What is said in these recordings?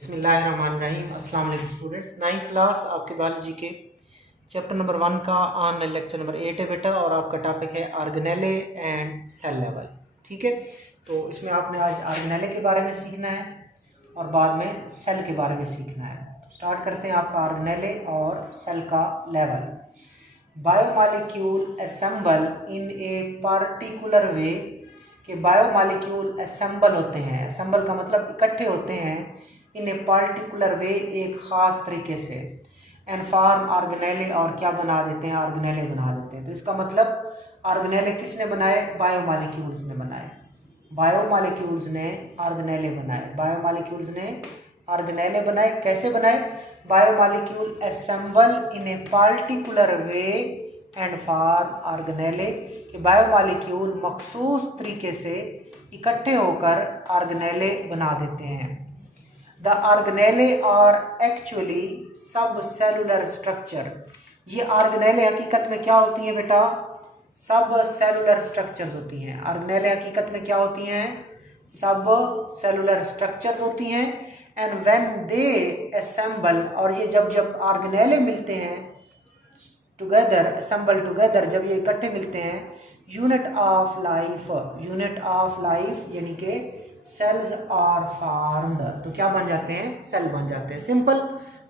बिस्मिल्लाहिर्रहमानिर्रहीम। अस्सलाम वालेकुम स्टूडेंट्स। 9th क्लास आपके बायोलॉजी के चैप्टर नंबर 1 का ऑन लेक्चर नंबर 8 है बेटा, और आपका टॉपिक है ऑर्गेनेले एंड सेल लेवल। ठीक है, तो इसमें आपने आज ऑर्गेनेले के बारे में सीखना है और बाद में सेल के बारे में सीखना है। तो स्टार्ट करते हैं आपका ऑर्गेनेले और सेल का level. Biomolecule assemble in a particular way, कि बायोमॉलिक्यूल असेंबल होते हैं, असेंबल का मतलब इकट्ठे होते हैं, इन ए पार्टिकुलर वे एक ख़ास तरीके से, एंड फॉर्म ऑर्गेनेले, और क्या बना देते हैं, ऑर्गेनेले बना देते हैं। तो इसका मतलब ऑर्गेनेले किसने बनाए, बायोमॉलिक्यूल्स ने बनाए, बायोमॉलिक्यूल्स ने ऑर्गेनेले बनाए, बायोमॉलिक्यूल्स ने ऑर्गेनेले बनाए। कैसे बनाए, biomolecule assemble in a particular way and form organelle, कि बायोमॉलिक्यूल मखसूस तरीके से इकट्ठे होकर ऑर्गेनेले बना देते हैं। द ऑर्गेनेले आर एक्चुअली सब सेलुलर स्ट्रक्चर, ये ऑर्गेनेले हकीकत में क्या होती हैं बेटा, सब सेलुलर स्ट्रक्चर्स होती हैं। ऑर्गेनेले हकीकत में क्या होती हैं, सब सेलुलर स्ट्रक्चर्स होती हैं। एंड व्हेन दे असेंबल, और ये जब ऑर्गेनेले मिलते हैं टुगेदर, असेंबल टुगेदर, जब ये इकट्ठे मिलते हैं, unit of life, unit of life यानी कि सेल्स आर फॉर्म्ड, तो क्या बन जाते हैं, सेल बन जाते हैं। सिंपल,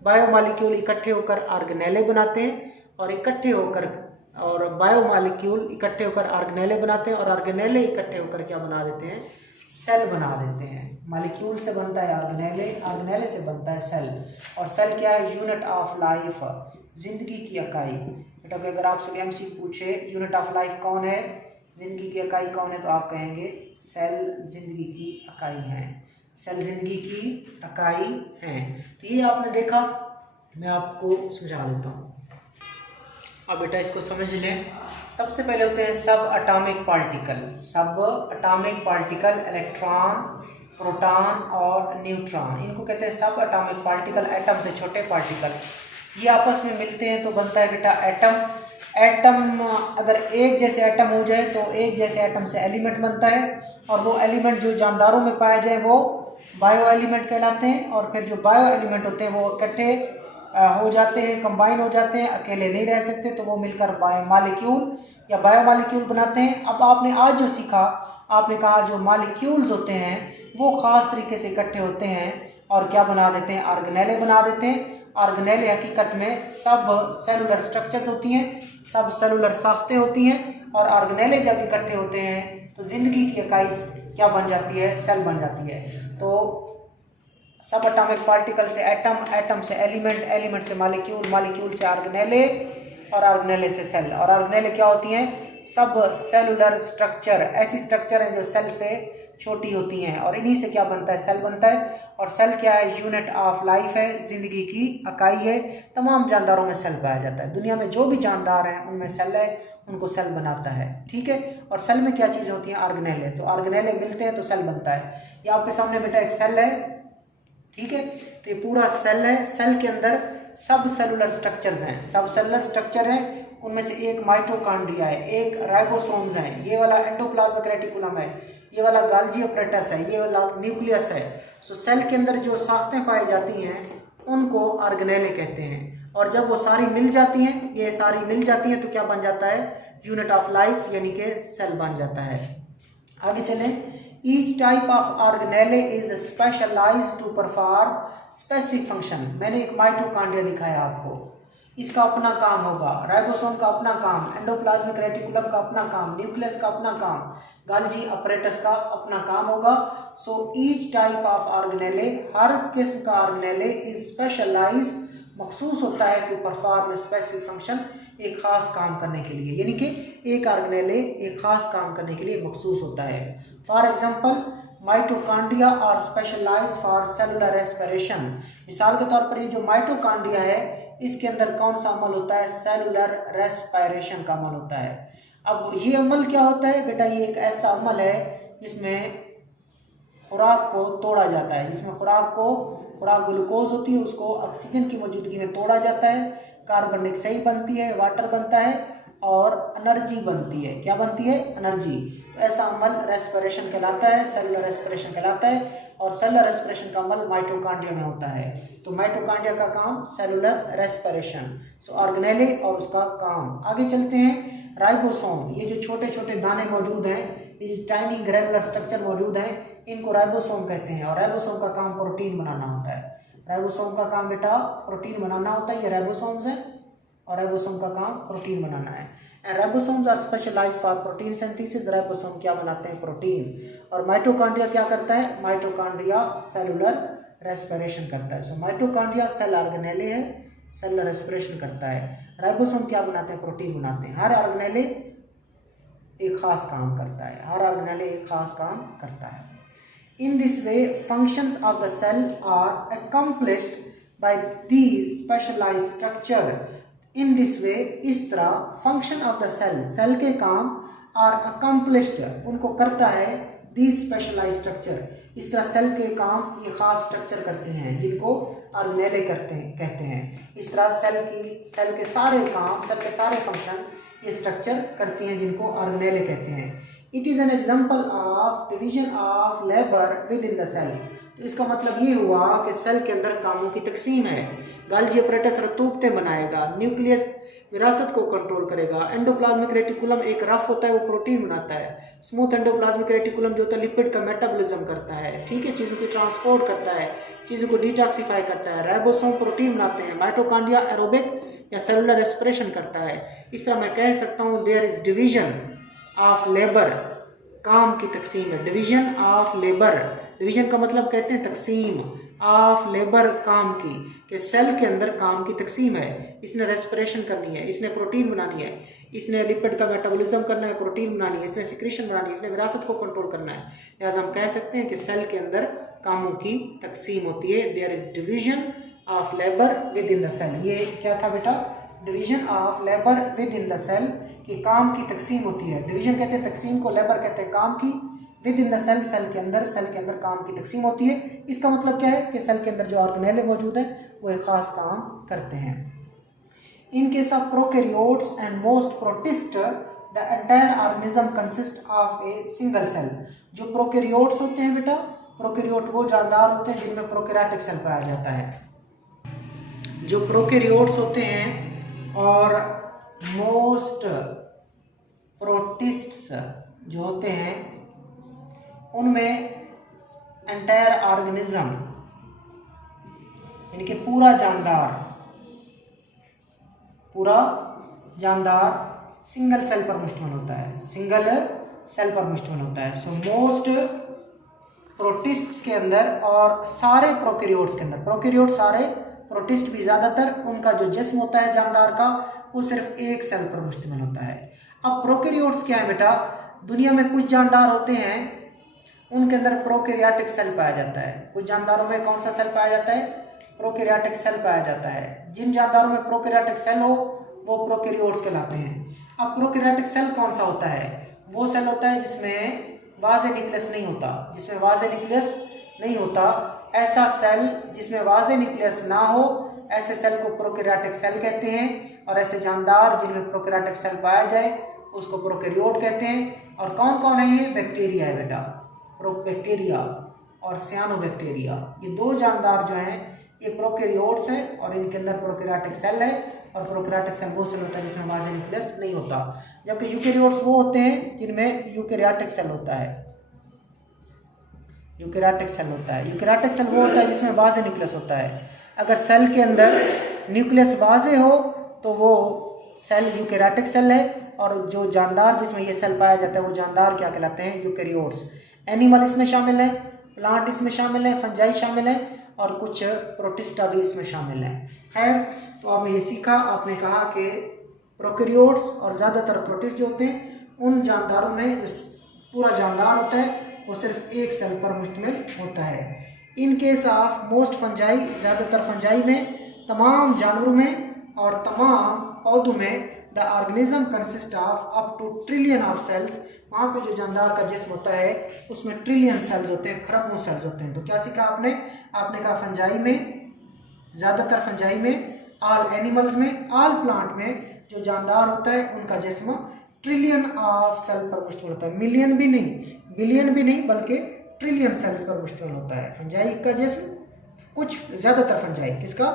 बायोमॉलिक्यूल इकट्ठे होकर ऑर्गेनेले बनाते हैं, और इकट्ठे होकर, और बायोमॉलिक्यूल इकट्ठे होकर ऑर्गेनेले बनाते हैं, और ऑर्गेनेले इकट्ठे होकर क्या बना देते हैं, सेल बना देते हैं। मॉलिक्यूल से बनता है ऑर्गेनेले, ऑर्गेनेले से बनता है सेल, और सेल क्या है, यूनिट ऑफ लाइफ, जिंदगी की इकाई। बेटा कि अगर आपसे एमसीक्यू पूछे यूनिट ऑफ लाइफ कौन है, जिंदगी की इकाई कौन है, तो आप कहेंगे सेल जिंदगी की इकाई है, सेल जिंदगी की इकाई है। तो ये आपने देखा, मैं आपको समझा देता हूँ। अब बेटा इसको समझ लें। सबसे पहले होते हैं सब एटॉमिक पार्टिकल, सब एटॉमिक पार्टिकल, इलेक्ट्रॉन, प्रोटॉन और न्यूट्रॉन, इनको कहते हैं सब एटॉमिक पार्टिकल। एटम से छोटे पार्टिकल, ये आपस में मिलते हैं तो बनता है बेटा एटम। एटम, अगर एक जैसे एटम हो जाए तो एक जैसे एटम से एलिमेंट बनता है, और वो एलिमेंट जो जानदारों में पाए जाए वो बायो एलिमेंट कहलाते हैं। और फिर जो बायो एलिमेंट होते हैं वो इकट्ठे हो जाते हैं, कंबाइन हो जाते हैं, अकेले नहीं रह सकते, तो वो मिलकर बायोमॉलिक्यूल या बायोमॉलिक्यूल बनाते हैं। अब आपने आज जो सीखा, आपने कहा जो मॉलिक्यूल्स होते हैं वो ख़ास तरीके से इकट्ठे होते हैं और क्या बना देते हैं, ऑर्गेनेले बना देते हैं। ऑर्गेनेले हकीकत में सब सेलुलर स्ट्रक्चर होती हैं, सब सेलुलर साख्तें होती हैं, और ऑर्गेनेले जब इकट्ठे होते हैं तो जिंदगी की इकाई क्या बन जाती है, सेल बन जाती है। तो सब एटॉमिक पार्टिकल से एटम, एटम से एलिमेंट, एलिमेंट से मॉलिक्यूल, मॉलिक्यूल से ऑर्गेनेले, और ऑर्गेनेले से सेल। और ऑर्गेनेले क्या होती हैं, सब सेलुलर स्ट्रक्चर, ऐसी स्ट्रक्चर हैं जो सेल से छोटी होती हैं, और इन्हीं से क्या बनता है, सेल बनता है। और सेल क्या है, यूनिट ऑफ लाइफ है, जिंदगी की इकाई है। तमाम जानदारों में सेल पाया जाता है, दुनिया में जो भी जानदार हैं उनमें सेल है, उनको सेल बनाता है। ठीक है, और सेल में क्या चीज़ें होती हैं, ऑर्गेनेले। तो ऑर्गेनेले मिलते हैं तो सेल बनता है। ये आपके सामने बेटा एक सेल है, ठीक है, तो ये पूरा सेल है। सेल के अंदर सब सेलुलर स्ट्रक्चर्स हैं, सब सेलुलर स्ट्रक्चर हैं। उनमें से एक माइटोकॉन्ड्रिया है, एक राइबोसोम्स हैं, ये वाला एंडोप्लाज्मिक रेटिकुलम है, ये वाला गाल्जी अपरेटस है, ये वाला न्यूक्लियस है। सो सेल के अंदर जो साख्तें पाई जाती हैं उनको ऑर्गेनेले कहते हैं। और जब वो सारी मिल जाती हैं, ये सारी मिल जाती हैं, तो क्या बन जाता है, यूनिट ऑफ लाइफ यानी कि सेल बन जाता है। आगे चलें। Each type of organelle is specialised to perform specific function. मैंने एक माइटोकॉन्ड्रिया दिखाया आपको, इसका अपना काम होगा, राइबोसोम का अपना काम, एंडोप्लाज्मिक रेटिकुलम का अपना काम, न्यूक्लियस का अपना काम, गाल्जी अपरेटस का अपना काम होगा। सो ईच टाइप ऑफ ऑर्गेनेले, हर किस्म का ऑर्गेनेले इज स्पेशलाइज, मखसूस होता है, टू परफॉर्म स्पेसिफिक फंक्शन, एक खास काम करने के लिए, यानी कि एक ऑर्गेनेले एक खास काम करने के लिए मखसूस होता है। For example, mitochondria are specialise for cellular respiration. मिसाल के तौर पर ये जो माइटोकॉन्ड्रिया है, इसके अंदर कौन सा अमल होता है, सेलुलर रेस्पिरेशन का अमल होता है। अब ये अमल क्या होता है बेटा, ये एक ऐसा अमल है जिसमें खुराक को तोड़ा जाता है, जिसमें खुराक ग्लूकोज होती है, उसको ऑक्सीजन की मौजूदगी में तोड़ा जाता है, कार्बन डाइऑक्साइड बनती है, वाटर बनता है, और एनर्जी बनती है। क्या बनती है, एनर्जी। तो ऐसा अमल रेस्पिरेशन कहलाता है, सेलुलर रेस्पिरेशन कहलाता है। और सेलुलर रेस्पिरेशन का अमल माइटोकॉन्ड्रिया में होता है। तो माइटोकॉन्ड्रिया का काम सेलुलर रेस्पिरेशन, सो ऑर्गेनेले और उसका काम। आगे चलते हैं, राइबोसोम, ये जो छोटे छोटे दाने मौजूद हैं, ये जो टाइनी ग्रैनुलर स्ट्रक्चर मौजूद हैं, इनको राइबोसोम कहते हैं। और राइबोसोम का काम प्रोटीन बनाना होता है। राइबोसोम का काम बेटा प्रोटीन बनाना होता है, ये राइबोसोम्स हैं और राइबोसोम का काम प्रोटीन बनाना है। And ribosomes are specialised for protein synthesis. Ribosome क्या बनाते हैं? प्रोटीन। और माइटोकॉन्ड्रिया क्या करता है? माइटोकॉन्ड्रिया सेलुलर रेस्पिरेशन करता है। सो माइटोकॉन्ड्रिया सेल ऑर्गेनेले है, सेलुलर रेस्पिरेशन करता है। राइबोसोम क्या बनाते हैं? प्रोटीन बनाते हैं। हर ऑर्गेनेले एक खास काम करता है, हर ऑर्गेनेले एक खास काम करता है। In this way, functions of the cell are accomplished by these specialized structure. In this way, इस तरह function of the cell, cell के काम are accomplished, उनको करता है these specialized structure। इस तरह सेल के काम ये खास स्ट्रक्चर करते हैं जिनको ऑर्गेनेले कहते हैं। इस तरह सेल के सारे काम, सेल के सारे फंक्शन ये स्ट्रक्चर करती हैं जिनको ऑर्गेनेले कहते हैं। It is an example of division of labour within the cell. तो इसका मतलब ये हुआ कि सेल के अंदर कामों की तकसीम है। गाल्जी अपरेटस रतूबतें बनाएगा, न्यूक्लियस विरासत को कंट्रोल करेगा, एंडोप्लाज्मिक रेटिकुलम एक रफ होता है वो प्रोटीन बनाता है, स्मूथ एंडोप्लाज्मिक रेटिकुलम जो होता है लिपिड का मेटाबॉलिज्म करता है, ठीक है, चीज़ों को ट्रांसपोर्ट करता है, चीज़ों को डिटॉक्सिफाई करता है, राइबोसोम प्रोटीन बनाते हैं, माइटोकॉन्ड्रिया एरोबिक या सेलुलर रेस्पिरेशन करता है। इस तरह मैं कह सकता हूँ there is division of labour, काम की तकसीम है, डिवीजन ऑफ लेबर। डिवीजन का मतलब कहते हैं तकसीम, ऑफ लेबर काम की, कि सेल के अंदर काम की तकसीम है। इसने रेस्पिरेशन करनी है, इसने प्रोटीन बनानी है, इसने लिपिड का मेटाबॉलिज्म करना है, प्रोटीन बनानी है, इसने सिक्रीशन बनानी है, इसने विरासत को कंट्रोल करना है। लिहाजा हम कह सकते हैं कि सेल के अंदर कामों की तकसीम होती है। There is division of labour within the cell. ये क्या था बेटा? Division of labour within the cell, कि काम की तकसीम होती है। डिवीजन कहते हैं तकसीम को, लेबर कहते हैं काम की। Within the cell, cell के अंदर काम की तकसीम होती है। इसका मतलब क्या है कि सेल के अंदर जो ऑर्गेनेले मौजूद है वो एक खास काम करते हैं। In case of prokaryotes and most protist the entire organism consist of a single cell. जो प्रोकैरियोट्स होते हैं बेटा, प्रोकैरियोट वो जानदार होते हैं जिनमें प्रोकैरियोटिक सेल पाया जाता है। जो प्रोकैरियोट्स होते हैं और मोस्ट प्रोटिस्ट्स जो होते हैं उनमें एंटायर ऑर्गेनिज्म यानी कि पूरा जानदार सिंगल सेल पर मुश्तमिल होता है, सिंगल सेल पर मुश्तमिल होता है। सो मोस्ट प्रोटिस्ट्स के अंदर और सारे प्रोकैरियोट्स के अंदर, प्रोकैरियोट सारे, प्रोटिस्ट भी ज़्यादातर, उनका जो जिस्म होता है जानदार का वो सिर्फ एक सेल पर मुश्तमिल होता है। अब प्रोकैरियोट्स क्या है बेटा? दुनिया में कुछ जानदार होते हैं उनके अंदर प्रोकैरियोटिक सेल पाया जाता है। कुछ जानदारों में कौन सा सेल पाया जाता है? प्रोकैरियोटिक सेल पाया जाता है। जिन जानदारों में प्रोकैरियोटिक सेल हो वो प्रोकैरियोट्स कहलाते हैं। अब प्रोकैरियोटिक सेल कौन सा होता है? वो सेल होता है जिसमें वाज़े न्यूक्लियस नहीं होता, जिसमें वाज़े न्यूक्लियस नहीं होता। ऐसा सेल जिसमें वाज़े न्यूक्लियस ना हो, ऐसे सेल को प्रोकैरियोटिक सेल कहते हैं। और ऐसे जानदार जिनमें प्रोकैरियोटिक सेल पाया जाए उसको प्रोकैरियोट कहते हैं। और कौन कौन है ये? बैक्टीरिया है बेटा, प्रोबैक्टीरिया और सियानोबैक्टीरिया। ये दो जानदार जो हैं ये प्रोकैरियोट्स हैं और इनके अंदर प्रोकैरियोटिक सेल है। और प्रोकैरियोटिक सेल वो सेल होता है जिसमें वाज़े न्यूक्लियस नहीं होता, जबकि यूकैरियोट्स वो होते हैं जिनमें यूकैरियोटिक सेल होता है। यूकैरियोटिक सेल होता है, यूकैरियोटिक सेल वो होता है जिसमें वाज़े न्यूक्लियस होता है। अगर सेल के अंदर न्यूक्लियस वाज़े हो तो वो सेल यूकैरियोटिक सेल है। और जो जानदार जिसमें ये सेल पाया जाता है वो जानदार क्या कहलाते हैं? यूकैरियोट्स। एनिमल इसमें शामिल है, प्लांट इसमें शामिल है, फंजाई शामिल है और कुछ प्रोटिस्टा भी इसमें शामिल है। खैर, तो आपने ये सीखा, आपने कहा कि प्रोकैरियोट्स और ज़्यादातर प्रोटिस्ट जो होते हैं उन जानदारों में जो पूरा जानदार होता है वो सिर्फ एक सेल पर मुश्तमिल होता है। In case of most fungi, ज़्यादातर फंजाई में, तमाम जानवरों में और तमाम पौधों में the organism consist of up to trillion of cells. वहाँ पे जो जानदार का जिस्म होता है उसमें ट्रिलियन सेल्स होते हैं, खरबों सेल्स होते हैं। तो क्या सीखा आपने? आपने कहा फंजाई में, ज़्यादातर फंजाई में, ऑल एनिमल्स में, ऑल प्लांट में जो जानदार होता है उनका जिस्म ट्रिलियन ऑफ सेल पर मुश्तमिल होता है। मिलियन भी नहीं, बिलियन भी नहीं, बल्कि ट्रिलियन सेल्स पर मुश्तमिल होता है। फंजाई का जिस्म कुछ ज़्यादातर फंजाई, किसका?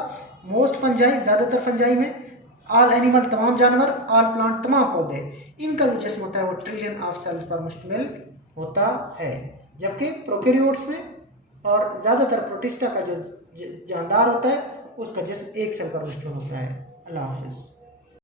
मोस्ट फंजाई, ज़्यादातर फंजाई में ऑल एनिमल तमाम जानवर, ऑल प्लांट तमाम पौधे, इनका जो जिस्म होता है वो ट्रिलियन ऑफ सेल्स पर मुश्तमिल होता है। जबकि प्रोकैरियोट्स में और ज़्यादातर प्रोटिस्टा का जो जानदार होता है उसका जिस्म एक सेल पर मुश्तमिल होता है। अल्लाह हाफिज़।